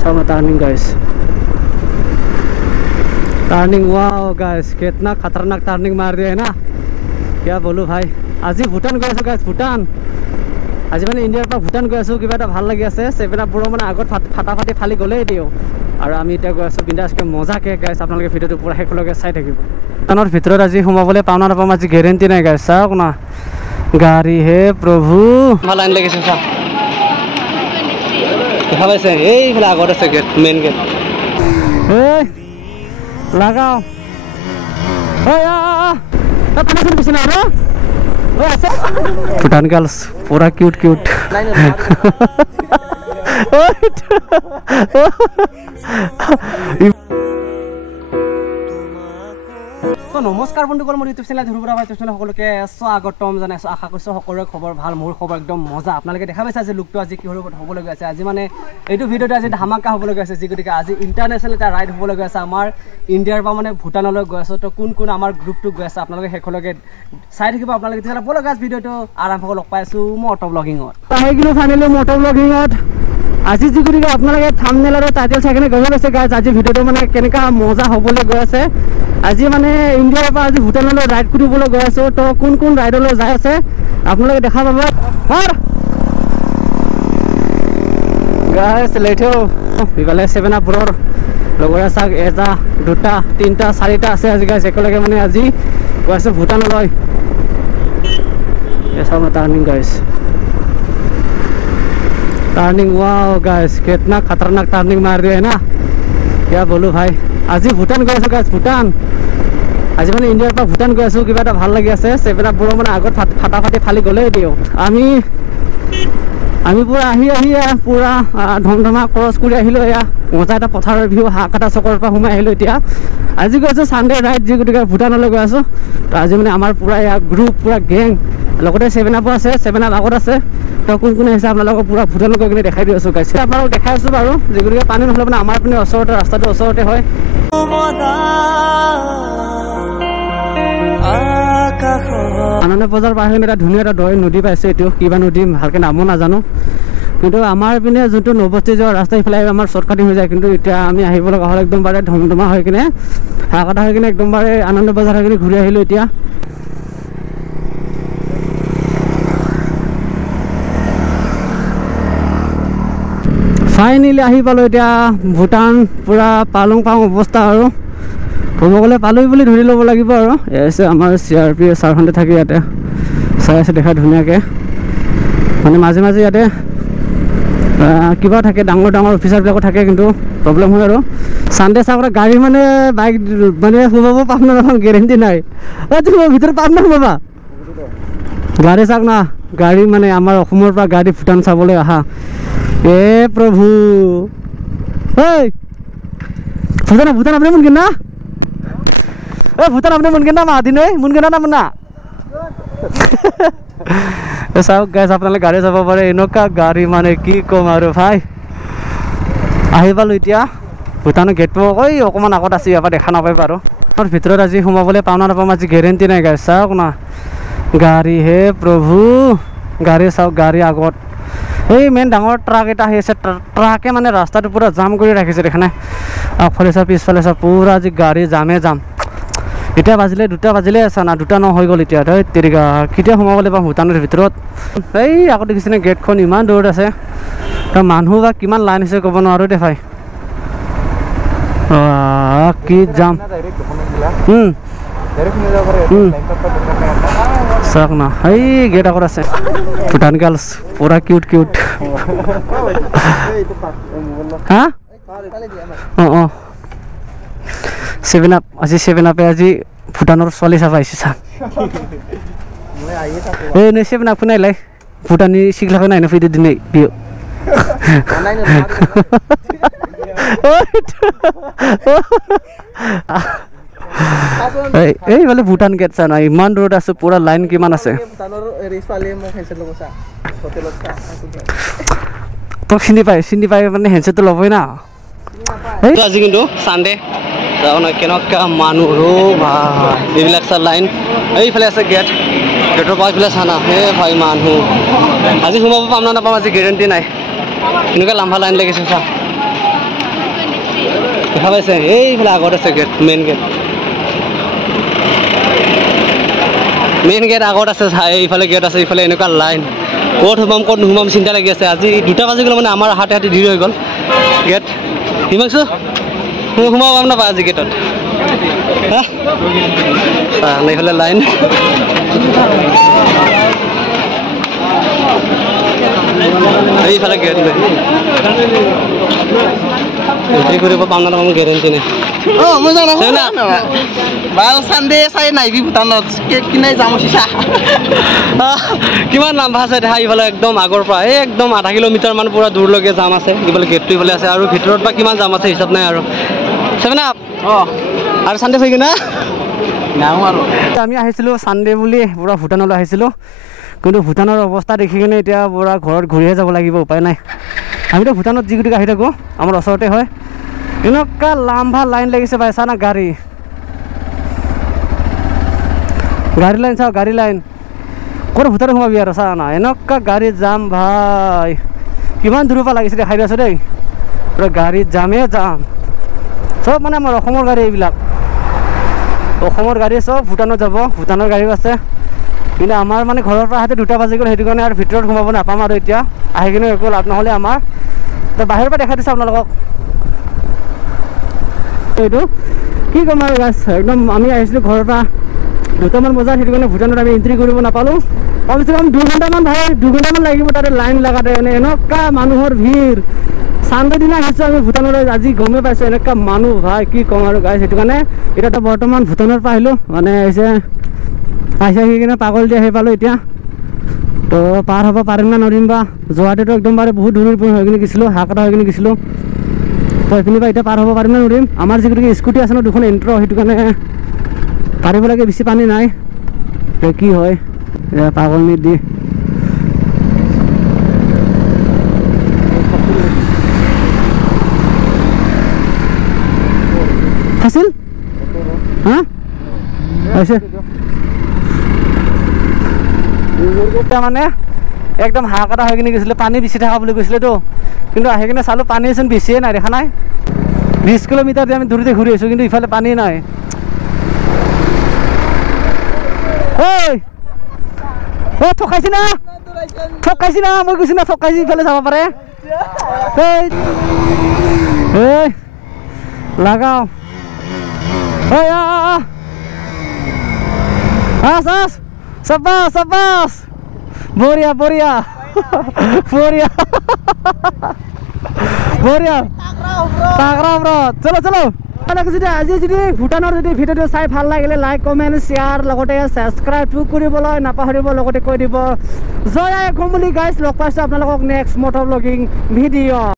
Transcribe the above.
सामने turning guys, turning. Wow guys, कितना खतरनाक टर्निंग मार दिया है ना, क्या बोलूँ भाई। आज भूटान गई आसो गाइस, भूटान आज मैं इंडियार पर भूटान गई आसो, किबा ভাল লাগি আছে। 7up মানে আগত ফাটাফাটি ফালি গলেই দিও, আৰু আমি এতিয়া গৈ আছো বিন্দাসকে মজাকে গাইস। আপোনালোকে ভিডিওটো পুৰা শেষলৈকে চাই থাকিব। ভূটানৰ ভিতৰত আজি সোমাবলৈ পাওঁ না নাপাম আজি গ্যাৰেণ্টি নাই গাইস। চাওক না গাড়ী, হে প্ৰভু, ভাল লাইন লাগিছে। চাওক দেখা পাইছে, এইফালে আগত আছে গেট, মেইন গেট। এই লাগাও, भूटान गर्ल्स पूरा क्यूट क्यूट। तो नमस्कार बंधुकल, मोर यूट्यूब चैनल धुरुबरा भाई चैनल সকলকে স্বাগতম জনাইছো। আশা কৰিছো সকলোৰে খবৰ ভাল, মোৰ খবৰ একদম মজা। আপোনালোকে দেখা পাইছে আজি লুকটো আজি কি হ'বলৈ গৈ আছে। আজি মানে এইটো ভিডিওটো আজি ধামাকা হ'বলৈ গৈ আছে, যি গতিকে আজি ইণ্টাৰনেশ্যনেল এটা ৰাইড হ'বলৈ গৈ আছে। আমাৰ ইণ্ডিয়াৰ পৰা মানে ভূটানলৈ গৈ আছো। তো কোন কোন আমাৰ গ্ৰুপটো গৈ আছে আপোনালোকে শেষলৈকে চাই থাকিব। আপোনালোকে তেতিয়াহ'লে বলক আজি ভিডিওটো আৰম্ভ লগ পাই আছো মটো ব্লগিঙত। আহি গ'লো ফাইনেলি মটো ব্লগিঙত। আজি যি গতিকে আপোনালোকে থাম্বনেল আৰু টাইটেল চাই কিনে গম পাইছে গাইজ, আজি ভিডিওটো মানে কেনেকুৱা মজা হ'বলৈ গৈ আছে। আজি মানে ইণ্ডিয়াৰ পৰা আজি ভূটানলৈ ৰাইড কৰিবলৈ গৈ আছো। তো কোন কোন ৰাইডলৈ যাই আছে আপোনালোকে দেখা পাব গাইজ। লেটেও ইফালে 7upৰ লগৰে চাওক, এটা দুটা তিনিটা চাৰিটা আছে আজি গাইজ। একেলগে মানে আজি গৈ আছো ভূটানলৈ। চাওক turning guys, turning. Wow guys, कितना खतरनाक टर्निंग मार दिया है ना, क्या बोलूँ भाई। आज भूटान गई आसो गाइस, भूटान आज मैं इंडियार पर भूटान गई आसो, किबा ভাল লাগি আছে। 7up মানে আগত ফাটাফাটি ফালি গলেই দিও। আমি পুরা আহি পুরা ধমধমা ক্ৰছ কৰি আহিলো। এয়া মজা এটা পথাৰৰ ভিউ, হাঁহ কাটা চকৰ পৰা সোমাই আহিলো। এতিয়া আজি গৈ আছো সানডে ৰাইড, যি গতিকে ভূটানলৈ গৈ আছো। তো আজি মানে আমাৰ পুৰা এয়া গ্ৰুপ, পুৰা গেং, লগতে 7up আছে, 7up আগত আছে। তো কোন কোন আহিছে আপোনালোকক পুৰা ভূটানলৈ গৈ কিনে দেখাই দি আছো গাইছ। আপোনালোকক দেখাই আছো বাৰু, যি গতিকে পানী নহ'লে মানে আমাৰ পিনে ওচৰতে, ৰাস্তাটো ওচৰতে হয়। আনন্দ বজাৰ পাৰ হৈ এটা ধুনীয়া এটা দৈ নদী পাইছে। এইটো কিবা নদী ভালকৈ নামো নাজানো, কিন্তু আমাৰ পিনে যোনটো নবস্তি যোৱা ৰাস্তা ইফালে আমাৰ শ্বৰ্টকাটিং হৈ যায়। কিন্তু এতিয়া আমি আহিব লগা হ'ল একদম বাৰে ধমধমা হৈ কিনে, হাঁহ কাটা হৈ কিনে একদম বাৰে আনন্দ বজাৰ হৈ কিনে ঘূৰি আহিলোঁ। এতিয়া ফাইনেলি আহি পালোঁ। এতিয়া ভূটান পুৰা পালং পাং অৱস্থা, আৰু ক'ব গ'লে পালোঁ বুলি ধৰি ল'ব লাগিব। আৰু এছে আমাৰ CRP ছাৰখনে থাকি ইয়াতে চাই আছে, দেখা ধুনীয়াকৈ। মানে মাজে মাজে ইয়াতে কিবা থাকে, ডাঙৰ ডাঙৰ অফিচাৰবিলাকো থাকে, কিন্তু প্ৰব্লেম হয়। আৰু চানডে চাওক গাড়ী মানে বাইক মানে সোমাব পাম না নাপাম গেৰেণ্টি নাই। তুমি ভিতৰত পাম না সোমাবা গাড়ী চাওক না, গাড়ী মানে আমাৰ অসমৰ পৰা গাড়ী ভূটান চাবলৈ আহা। এ প্ৰভু, ভূটান ভূটান আপুনি মুনগেন না, ভূটান আপুনি মুনগেন না মাদিন মুনগেন না না। চাওক গাইছ, আপোনালোকে গাড়ী যাব পাৰে, এনেকুৱা গাড়ী মানে কি ক'ম আৰু ভাই। আহি পালোঁ এতিয়া ভূটানৰ গেটটো অকণমান আগত আছে, ইয়াৰ পৰা দেখা নাপায় বাৰু। ভিতৰত আজি সোমাবলৈ পাওঁ না নাপাম আজি গেৰেণ্টি নাই গাইছ। চাওক না গাড়ী, হে প্ৰভু, গাড়ী চাওক, গাড়ী আগত এই মেইন ডাঙৰ ট্ৰাক এটা আহি আছে। ট্ৰাকে মানে ৰাস্তাটো পুৰা জাম কৰি ৰাখিছে, দেখা নাই। আগফালে চাওক, পিছফালে চাওক, পুৰা আজি গাড়ী জামে জাম। এতিয়া বাজিলে 2টা বাজিলে আছে না, 2টা হৈ গ'ল এতিয়া। ধেই তেৰিকা, কেতিয়া সোমাবলৈ পাম ভূটানৰ ভিতৰত। এই আগত দেখিছেনে গেটখন ইমান দূৰত আছে। তো মানুহ বা কিমান লাইন হৈছে ক'ব নোৱাৰোঁ দে ভাই। কি যাম, চাওক না, এই গেট আগত আছে। ভূটান গাৰ্লছ পুৰা কিউট কিউট। হা অঁ 7up আজি 7upে আজি ভূটানৰ ছোৱালী চাব আহিছে। চা এই নে 7up নাই লাই ভূটানী শিকলাকে নাই না ফিদি দিনে বিও। এই মানে ভূটান গেট চা না, ইমান দূৰত আছো, পুৰা লাইন কিমান আছে। তো চিনি পাই মানে হেণ্ডছেটটো ল'বই না। আজি কিন্তু চানডে কেনেকুৱা মানুহ এইবিলাক চা লাইন। এইফালে আছে গেট, গেটৰ পৰা এইফালে চা না, হে ভাই মানুহ। আজি সোমাব পাম না নাপাম আজি গেৰেণ্টি নাই, এনেকুৱা লাম্বা লাইন লাগিছে চা। দেখা পাইছে এইফালে আগত আছে গেট মেইন গেট আগত আছে এইফালে গেট আছে এইফালে এনেকুৱা লাইন ক'ত সোমাম চিন্তা লাগি আছে আজি 2টা বাজি গ'ল মানে আমাৰ হাতে দেৰি হৈ গ'ল গেট হিমাংশু সোমাব পাম নাপায় আজি গেটত এইফালে লাইন এইফালে গেট এন্ট্ৰি কৰিব পাম না পাম গেৰেণ্টি নাই মই জানো ভাল চানডে চাই নাইবি ভূটানত কেক কিনাই যাম চিচা কিমান লাম্বা আছে দেখা ইফালে একদম আগৰ পৰা একদম 0.5 কিলোমিটাৰ মান পুৰা দূৰলৈকে জাম আছে ইফালে গেটটো ইফালে আছে আৰু ভিতৰত বা কিমান জাম আছে হিচাপ নাই আৰু সেভেন আপ আৰু চানডে হৈ কিনা আমি আহিছিলোঁ চানডে বুলি পুৰা ভূটানলৈ আহিছিলোঁ কিন্তু ভূটানৰ অৱস্থা দেখি কিনে এতিয়া পুৰা ঘৰত ঘূৰিহে যাব লাগিব উপায় নাই আমিতো ভূটানত যিগিটিক আহি থাকোঁ আমাৰ ওচৰতে হয় এনেকুৱা লাম্বা লাইন লাগিছে ভাই চা না গাড়ী লাইন চাওঁ গাড়ী লাইন ক'ত ভূটানত সোমাবি আৰু চা না এনেকুৱা গাড়ী যাম ভাই কিমান দূৰৰ পৰা লাগিছে দেখাই দি আছোঁ দেই পুৰা গাড়ী যামেই যাম চব মানে আমাৰ অসমৰ গাড়ী এইবিলাক অসমৰ গাড়ী চব ভূটানত যাব ভূটানৰ গাড়ীও আছে কিন্তু আমাৰ মানে ঘৰৰ পৰা আহোঁতে 2টা বাজি গ'ল সেইটো কাৰণে আৰু ভিতৰত সোমাব নাপাম আৰু এতিয়া আহি কিনে একো লাভ নহ'লে আমাৰ তো বাহিৰৰ পৰা দেখাই দিছোঁ আপোনালোকক এইটো কি ক'ম আৰু গাছ একদম আমি আহিছিলোঁ ঘৰৰ পৰা 2টামান বজাত সেইটো কাৰণে ভূটানত আমি এণ্ট্ৰি কৰিব নাপালোঁ কমচে কম 2 ঘণ্টামান ভাই 2 ঘণ্টামান লাগিব তাতে লাইন লগাতে এনেকুৱা মানুহৰ ভিৰ চানডে দিনা আহিছোঁ আমি ভূটানলৈ আজি গমেই পাইছোঁ এনেকুৱা মানুহ ভাই কি ক'ম আৰু গাছ সেইটো কাৰণে এতিয়াতো বৰ্তমান ভূটানৰ পৰা আহিলোঁ মানে আহিছে আহি কিনে পাগল দি আহি পালোঁ এতিয়া তো পাৰ হ'ব পাৰিম না নৰিম বা যোৱাতেতো একদম বাৰে বহুত দূৰৰ পৰা হৈ কিনে গৈছিলোঁ হাকটা হৈ কিনে গৈছিলোঁ তো এইপিনি পৰা এতিয়া পাৰ হ'ব পাৰিম না নৰিম আমাৰ যিগিটি স্কুটি আছে ন 2খন এণ্ট্ৰ সেইটো কাৰণে পাৰিব লাগে বেছি পানী নাই কি হয় পাগল নি দি ফাঁচিল হা হৈছে মানে একদম হাহাকাটা হৈ কিনে গৈছিলে পানী বেছি থকা বুলি কৈছিলেতো কিন্তু আহি কিনে চালোঁ পানী চোন বেছিয়ে নাই দেখা নাই 20 কিলোমিটাৰ আমি দূৰতে ঘূৰি আহিছোঁ কিন্তু ইফালে পানী নাই ঠকাইছি না মই কৈছোঁ না ঠকাইছি ইফালে যাব পাৰে লাগাও চাবাস বঢ়িয়া চলো আজি যদি ভূটানৰ যদি ভিডিঅ'টো চাই ভাল লাগিলে লাইক কমেণ্ট শ্বেয়াৰ লগতে ছাবস্ক্ৰাইবটো কৰিবলৈ নাপাহৰিব লগতে কৈ দিব জয় আই অসম বুলি গাইজ লগ পাইছোঁ আপোনালোকক নেক্সট মটৰ ব্লগিং ভিডিঅ'